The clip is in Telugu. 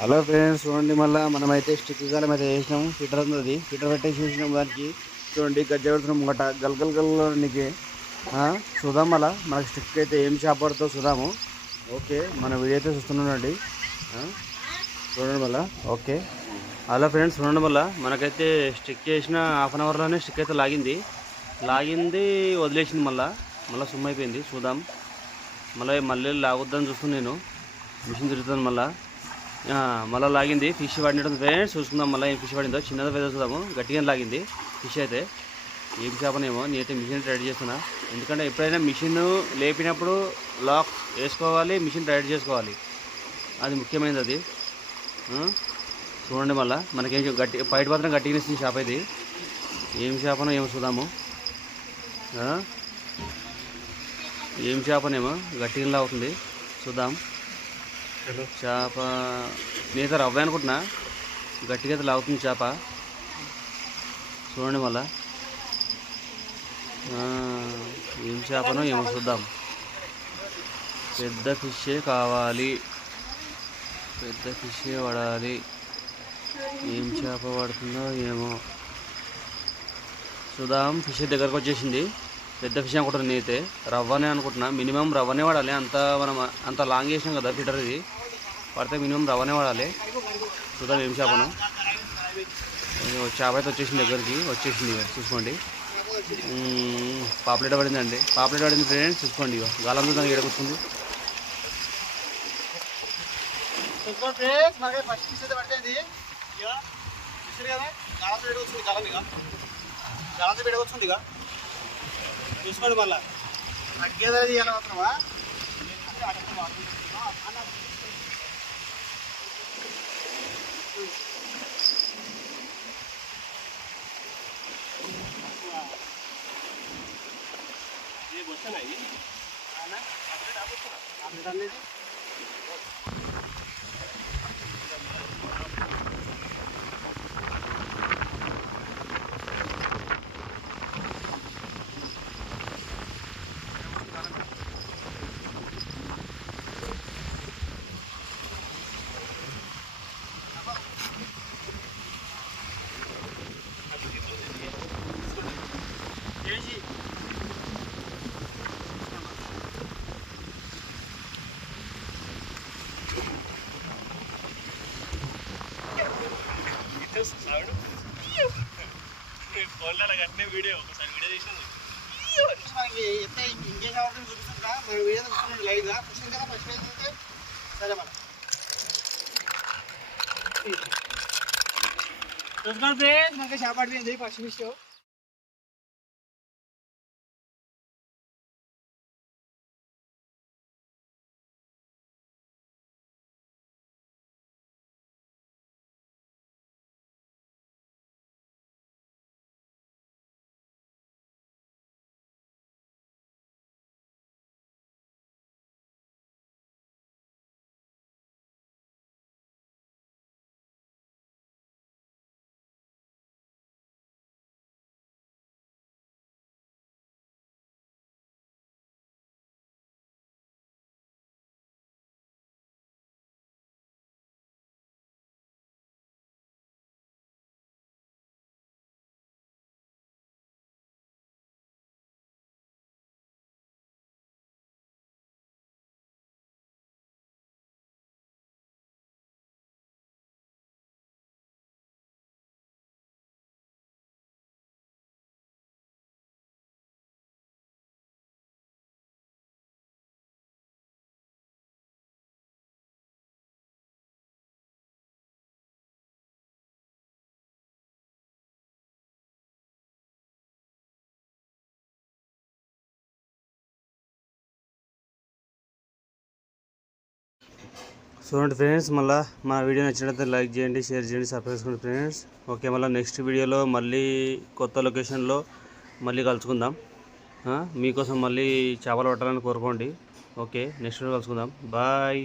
హలో ఫ్రెండ్స్, చూడండి మళ్ళీ మనమైతే స్టిక్ గాలం అయితే వేసినాము. ఫిటర్ ఉంది, ఫిటర్ పెట్టేసి చూసినాము. దానికి చూడండి గజ్జ పెడుతున్నాం ముంగట గల్ గల్ గల్లోనికి చూద్దాం. మళ్ళీ మనకి స్టిక్ అయితే ఏం షాప్ పడుతుందో చూద్దాము. ఓకే, మన వీడియో అయితే చూస్తున్నాండి. చూడండి మళ్ళీ. ఓకే, హలో ఫ్రెండ్స్, చూడండి మళ్ళీ మనకైతే స్టిక్ చేసిన హాఫ్ అన్ అవర్లోనే స్టిక్ అయితే లాగింది వదిలేసింది. మళ్ళీ సుమ్ అయిపోయింది. చూద్దాం మళ్ళీ లాగొద్దని చూస్తున్నాను. నేను మిషన్ తిరుగుతాను. మళ్ళీ లాగింది. ఫిష్ పడినట్టు ఫ్రెండ్స్. చూసుకుందాం మళ్ళీ ఏం ఫిష్ పడిందో. చిన్నదో పెద్ద చూద్దాము. గట్టిగా లాగింది ఫిష్ అయితే. ఏం చేపనేమో. నేనైతే మిషన్ రెడీ చేస్తున్నా. ఎందుకంటే ఎప్పుడైనా మిషన్ లేపినప్పుడు లాక్ వేసుకోవాలి, మిషన్ రెడీ చేసుకోవాలి. అది ముఖ్యమైనది. అది చూడండి మళ్ళీ మనకేం బయట మాత్రం గట్టిగా ఇస్తుంది చేప. ఇది ఏం చేపనో ఏమో చూద్దాము. ఏం చేపనేమో గట్టిగా అవుతుంది. చూద్దాం. చేప నేనైతే రవ్వ అనుకుంటున్నా. గట్టిగా అయితే లాగుతుంది చేప. చూడండి మళ్ళా ఏం చేపనో ఏమో చూద్దాం. పెద్ద ఫిషే కావాలి, పెద్ద ఫిషే పడాలి. ఏం చేప పడుతుందో ఏమో చూద్దాం. ఫిష్ దగ్గరకు వచ్చేసింది. పెద్ద ఫిష్ అనుకుంటున్నాను నేనైతే. రవ్వనే అనుకుంటున్నా. మినిమం రవ్వనే వాడాలి. అంత లాంగ్ చేసినాం కదా ఫిటర్. ఇది పడితే మినిమం రవ్వనే వాడాలి. చూద్దాం ఏం చేపను. చేప అయితే వచ్చేసింది, దగ్గరికి వచ్చేసింది. చూసుకోండి. పాపులేట్ పడిందండి. పాపులేట్ పడింది ఫ్రెండ్స్. చూసుకోండి. గాలం చూద్దాం ఏడకొచ్చింది. చూసుకోండి మళ్ళీ తగ్గేది ఎలా మాత్రమా. వచ్చాయి ఫోన్లో కట్టిన వీడియో ఒకసారి వీడియో తీసినాను. ఇంకేం కావాలని చూపిస్తుంటా. మన వీడియో చూస్తున్నాడు లైవ్గా. ఫస్ట్ కదా ఫస్ట్ అయితే సరే మన చూసుకోండి ఫ్రెండ్స్. మనకి చేప పడిపోయింది ఫస్ట్ ఫిష్. చూడండి ఫ్రెండ్స్, మళ్ళీ మా వీడియో నచ్చినట్లయితే లైక్ చేయండి, షేర్ చేయండి, సబ్స్క్రైబ్ చేసుకోండి ఫ్రెండ్స్. ఓకే, మళ్ళీ నెక్స్ట్ వీడియోలో మళ్ళీ కొత్త లొకేషన్లో మళ్ళీ కలుసుకుందాం. మీకోసం మళ్ళీ చేపలు పట్టాలని కోరుకోండి. ఓకే, నెక్స్ట్ వీడియో కలుసుకుందాం. బాయ్.